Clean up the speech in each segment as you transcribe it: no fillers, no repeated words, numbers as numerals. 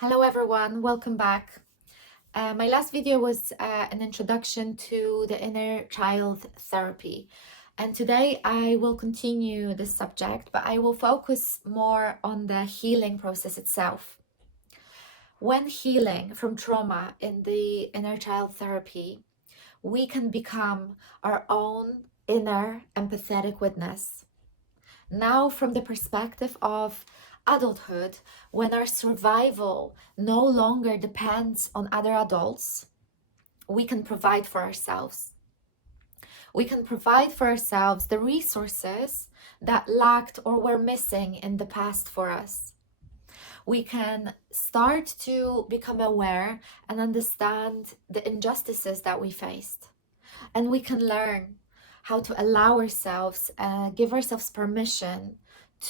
Hello everyone, welcome back. My last video was an introduction to the inner child therapy. And today I will continue this subject, but I will focus more on the healing process itself. When healing from trauma in the inner child therapy, we can become our own inner empathetic witness. Now, from the perspective of adulthood, when our survival no longer depends on other adults, we can provide for ourselves. We can provide for ourselves the resources that lacked or were missing in the past for us. We can start to become aware and understand the injustices that we faced. And we can learn how to allow ourselves, give ourselves permission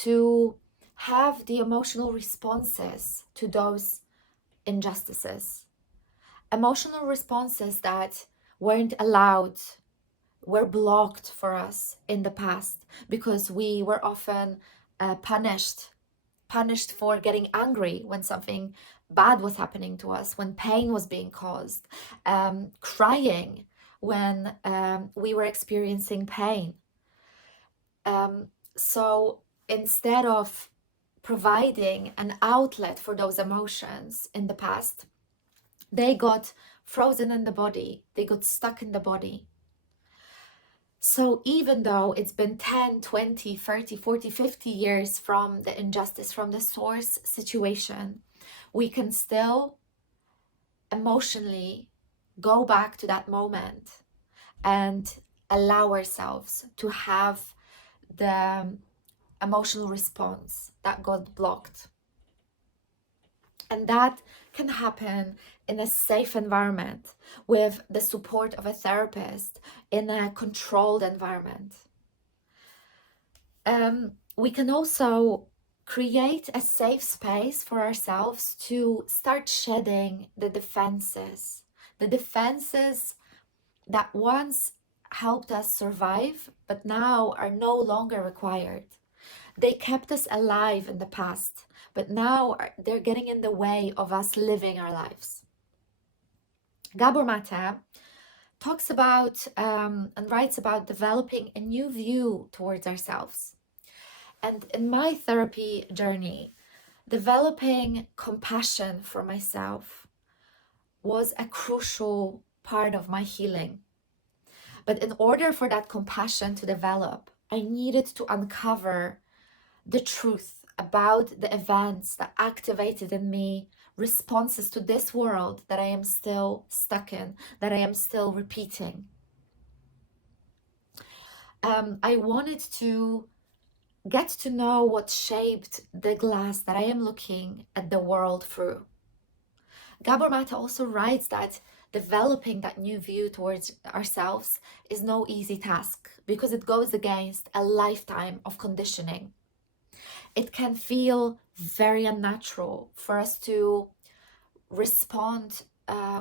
to have the emotional responses to those injustices. Emotional responses that weren't allowed, were blocked for us in the past because we were often punished for getting angry when something bad was happening to us, when pain was being caused, crying when we were experiencing pain. So instead of providing an outlet for those emotions in the past, they got frozen in the body, they got stuck in the body. So even though it's been 10, 20, 30, 40, 50 years from the injustice, from the source situation, we can still emotionally go back to that moment and allow ourselves to have the emotional response that got blocked. And that can happen in a safe environment with the support of a therapist in a controlled environment. We can also create a safe space for ourselves to start shedding the defenses that once helped us survive, but now are no longer required. They kept us alive in the past, but now they're getting in the way of us living our lives. Gabor Mate talks about and writes about developing a new view towards ourselves. And in my therapy journey, developing compassion for myself was a crucial part of my healing. But in order for that compassion to develop, I needed to uncover the truth about the events that activated in me responses to this world that I am still stuck in, that I am still repeating. I wanted to get to know what shaped the glass that I am looking at the world through. Gabor Mate also writes that developing that new view towards ourselves is no easy task because it goes against a lifetime of conditioning. It can feel very unnatural for us to respond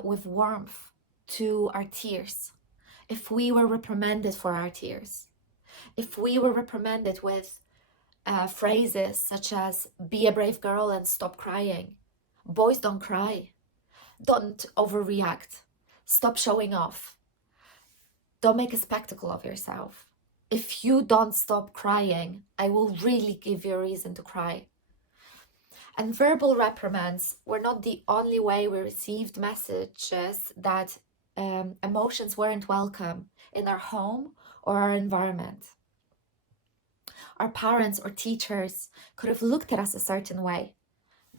with warmth to our tears. If we were reprimanded for our tears, if we were reprimanded with phrases such as be a brave girl and stop crying, boys don't cry, don't overreact, stop showing off, don't make a spectacle of yourself. If you don't stop crying, I will really give you a reason to cry. And verbal reprimands were not the only way we received messages that emotions weren't welcome in our home or our environment. Our parents or teachers could have looked at us a certain way.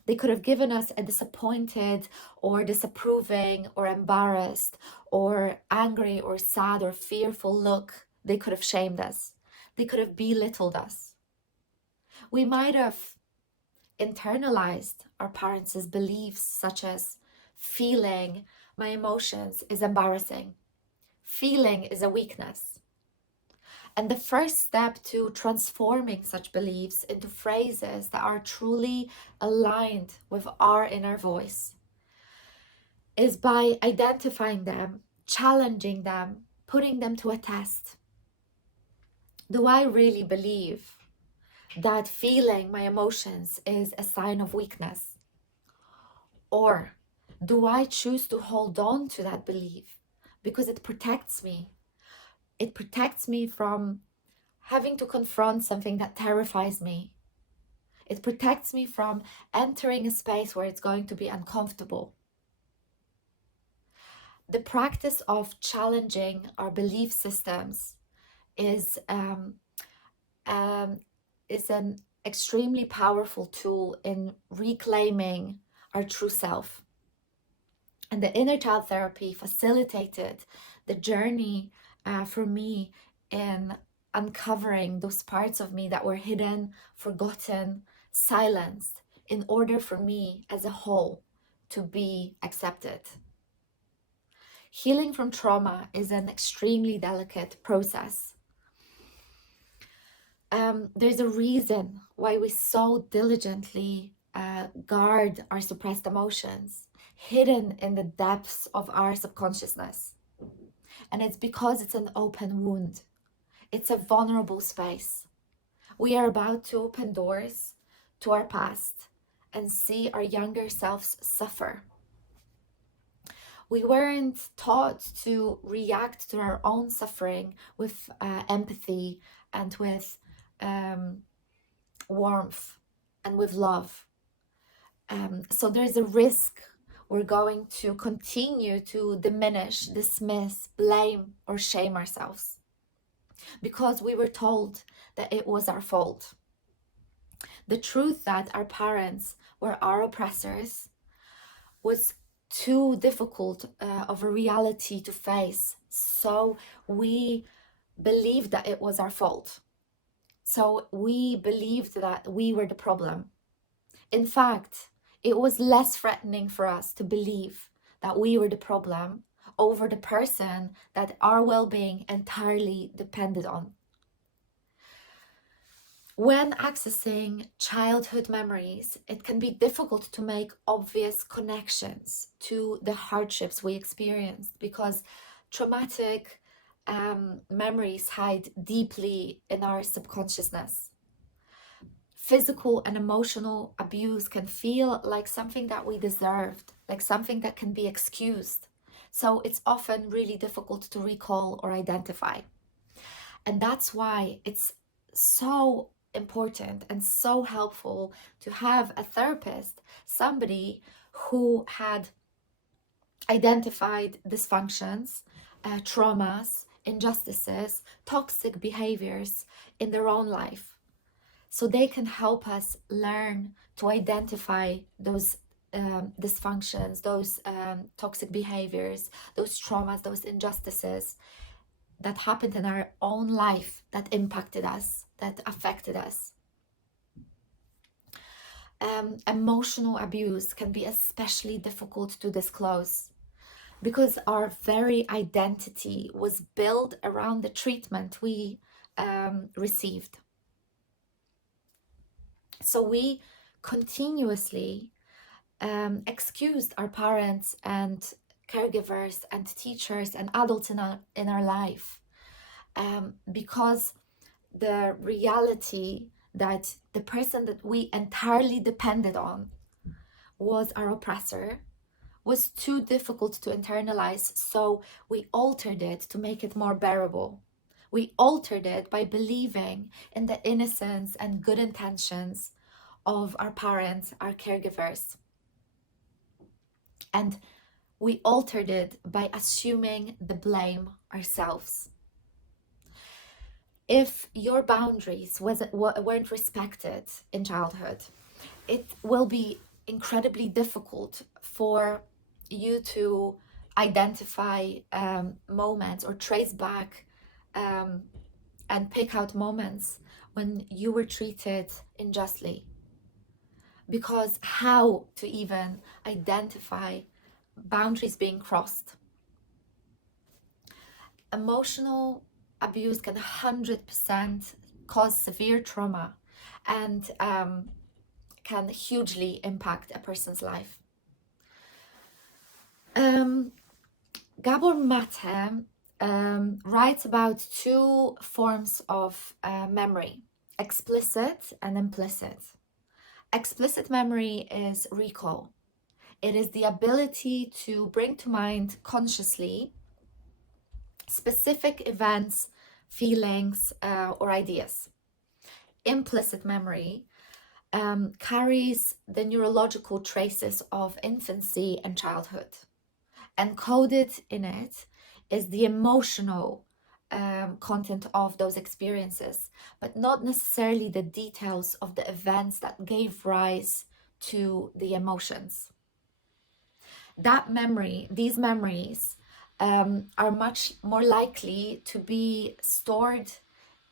They could have given us a disappointed or disapproving or embarrassed or angry or sad or fearful look. They could have shamed us. They could have belittled us. We might have internalized our parents' beliefs, such as feeling my emotions is embarrassing. Feeling is a weakness. And the first step to transforming such beliefs into phrases that are truly aligned with our inner voice is by identifying them, challenging them, putting them to a test. Do I really believe that feeling my emotions is a sign of weakness? Or do I choose to hold on to that belief because it protects me? It protects me from having to confront something that terrifies me. It protects me from entering a space where it's going to be uncomfortable. The practice of challenging our belief systems is an extremely powerful tool in reclaiming our true self. And the inner child therapy facilitated the journey for me in uncovering those parts of me that were hidden, forgotten, silenced, in order for me as a whole to be accepted. Healing from trauma is an extremely delicate process. There's a reason why we so diligently guard our suppressed emotions, hidden in the depths of our subconsciousness. And it's because it's an open wound. It's a vulnerable space. We are about to open doors to our past and see our younger selves suffer. We weren't taught to react to our own suffering with empathy and with warmth and with love. So there's a risk we're going to continue to diminish, dismiss, blame, or shame ourselves because we were told that it was our fault. The truth that our parents were our oppressors was too difficult of a reality to face. So we believed that it was our fault. So we believed that we were the problem. In fact, it was less threatening for us to believe that we were the problem over the person that our well-being entirely depended on. When accessing childhood memories, it can be difficult to make obvious connections to the hardships we experienced because traumatic memories hide deeply in our subconsciousness. Physical and emotional abuse can feel like something that we deserved, like something that can be excused. So it's often really difficult to recall or identify. And that's why it's so important and so helpful to have a therapist, somebody who had identified dysfunctions, traumas, injustices, toxic behaviors in their own life. So they can help us learn to identify those dysfunctions, those toxic behaviors, those traumas, those injustices that happened in our own life that impacted us, that affected us. Emotional abuse can be especially difficult to disclose because our very identity was built around the treatment we received. So we continuously excused our parents and caregivers and teachers and adults in our life because the reality that the person that we entirely depended on was our oppressor was too difficult to internalize, so we altered it to make it more bearable. We altered it by believing in the innocence and good intentions of our parents, our caregivers. And we altered it by assuming the blame ourselves. If your boundaries weren't respected in childhood, it will be incredibly difficult for you to identify moments or trace back and pick out moments when you were treated unjustly. Because how to even identify boundaries being crossed? Emotional abuse can 100% cause severe trauma and can hugely impact a person's life. Gabor Mate writes about two forms of memory, explicit and implicit. Explicit memory is recall. It is the ability to bring to mind consciously specific events, feelings, or ideas. Implicit memory carries the neurological traces of infancy and childhood. Encoded in it is the emotional content of those experiences, but not necessarily the details of the events that gave rise to the emotions. That memory, these memories, are much more likely to be stored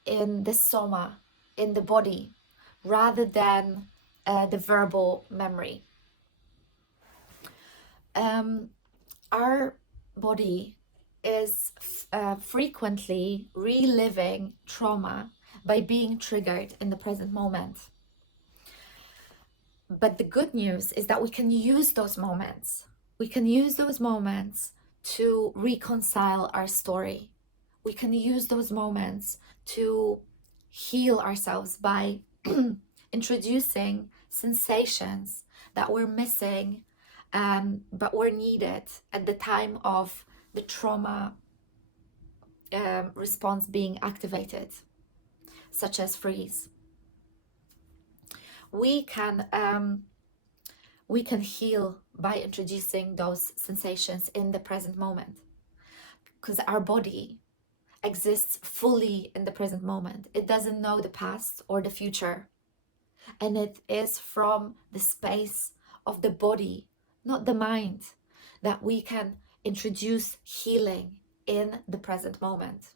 in the soma, in the body, rather than the verbal memory. Our body is frequently reliving trauma by being triggered in the present moment. But the good news is that we can use those moments. We can use those moments to reconcile our story. We can use those moments to heal ourselves by introducing sensations that we're missing, but were needed at the time of the trauma response being activated, such as freeze. We can heal by introducing those sensations in the present moment, because our body exists fully in the present moment. It doesn't know the past or the future, and it is from the space of the body, not the mind, that we can introduce healing in the present moment.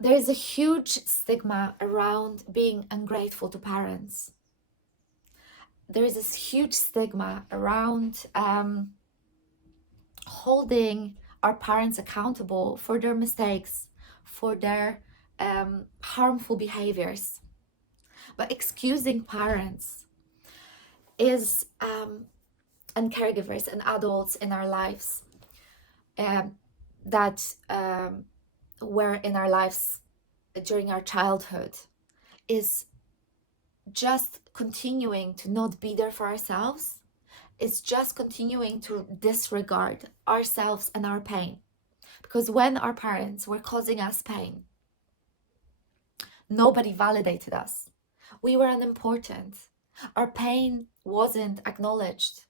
There is a huge stigma around being ungrateful to parents. There is this huge stigma around holding our parents accountable for their mistakes, for their harmful behaviors. But excusing parents is and caregivers and adults in our lives that were in our lives during our childhood is just continuing to not be there for ourselves, is just continuing to disregard ourselves and our pain. Because when our parents were causing us pain, nobody validated us. We were unimportant. Our pain wasn't acknowledged.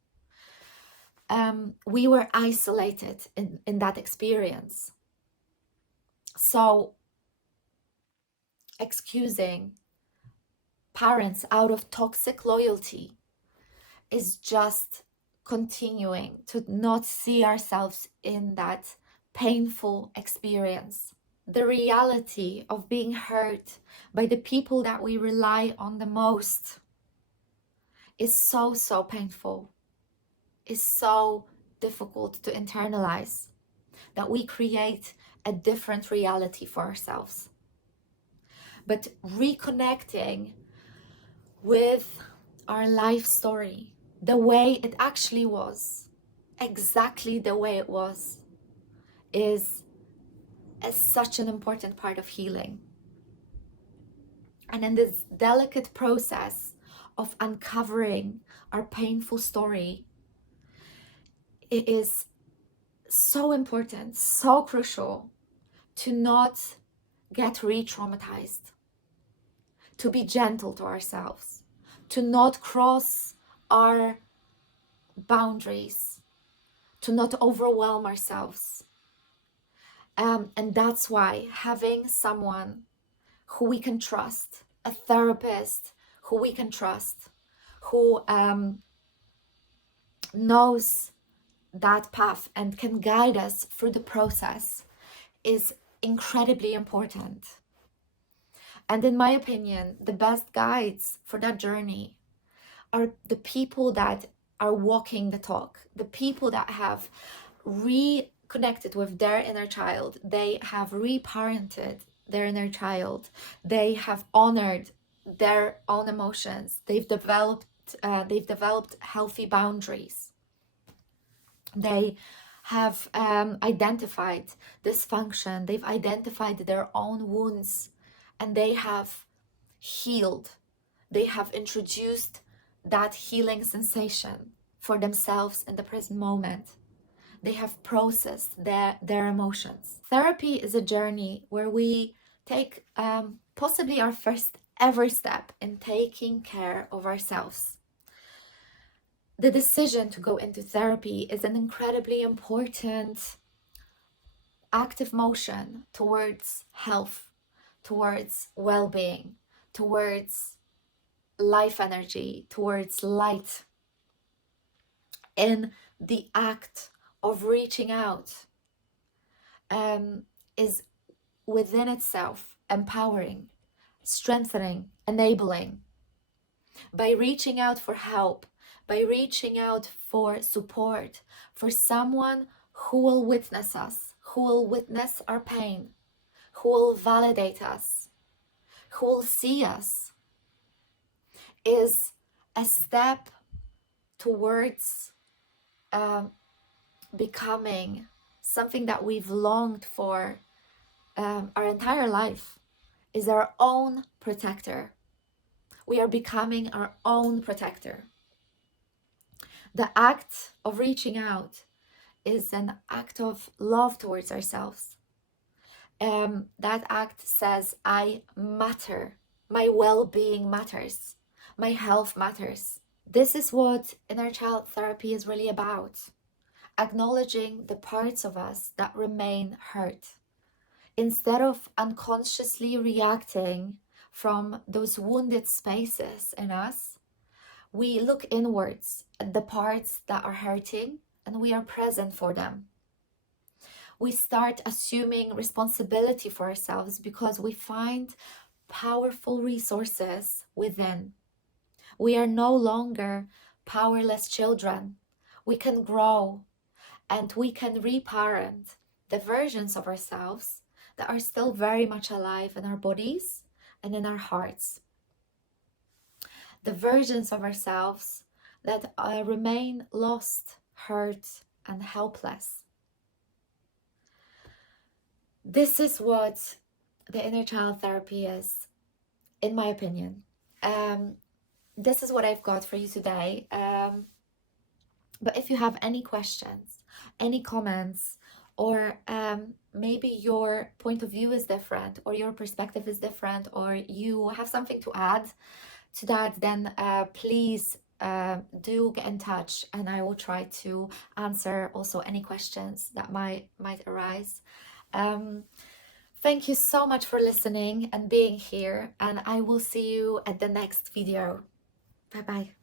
We were isolated in that experience. So excusing parents out of toxic loyalty is just continuing to not see ourselves in that painful experience. The reality of being hurt by the people that we rely on the most is so painful, is so difficult to internalize, that we create a different reality for ourselves. But reconnecting with our life story, the way it actually was, exactly the way it was, is such an important part of healing. And in this delicate process of uncovering our painful story, it is so important, so crucial to not get re-traumatized, to be gentle to ourselves, to not cross our boundaries, to not overwhelm ourselves. And that's why having someone who we can trust, a therapist who we can trust, who knows that path and can guide us through the process, is incredibly important. And in my opinion, the best guides for that journey are the people that are walking the talk, the people that have reconnected with their inner child, they have reparented their inner child, they have honored their own emotions, they've developed healthy boundaries, they have identified dysfunction, they've identified their own wounds, and they have healed, they have introduced that healing sensation for themselves in the present moment. They have processed their emotions. Therapy is a journey where we take possibly our first ever step in taking care of ourselves. The decision to go into therapy is an incredibly important active motion towards health, towards well-being, towards life energy, towards light. In the act of reaching out is within itself empowering, strengthening, enabling. By reaching out for help, by reaching out for support, for someone who will witness us, who will witness our pain, who will validate us, who will see us, is a step towards becoming something that we've longed for our entire life, is our own protector. We are becoming our own protector. The act of reaching out is an act of love towards ourselves. That act says, I matter. My well-being matters. My health matters. This is what inner child therapy is really about. Acknowledging the parts of us that remain hurt. Instead of unconsciously reacting from those wounded spaces in us, we look inwards at the parts that are hurting and we are present for them. We start assuming responsibility for ourselves because we find powerful resources within. We are no longer powerless children. We can grow and we can reparent the versions of ourselves that are still very much alive in our bodies and in our hearts. The versions of ourselves that remain lost, hurt, and helpless. This is what the inner child therapy is, in my opinion. This is what I've got for you today. But if you have any questions, any comments, or maybe your point of view is different, or your perspective is different, or you have something to add to that, then please do get in touch, and I will try to answer also any questions that might arise. Thank you so much for listening and being here, and I will see you at the next video. Bye bye.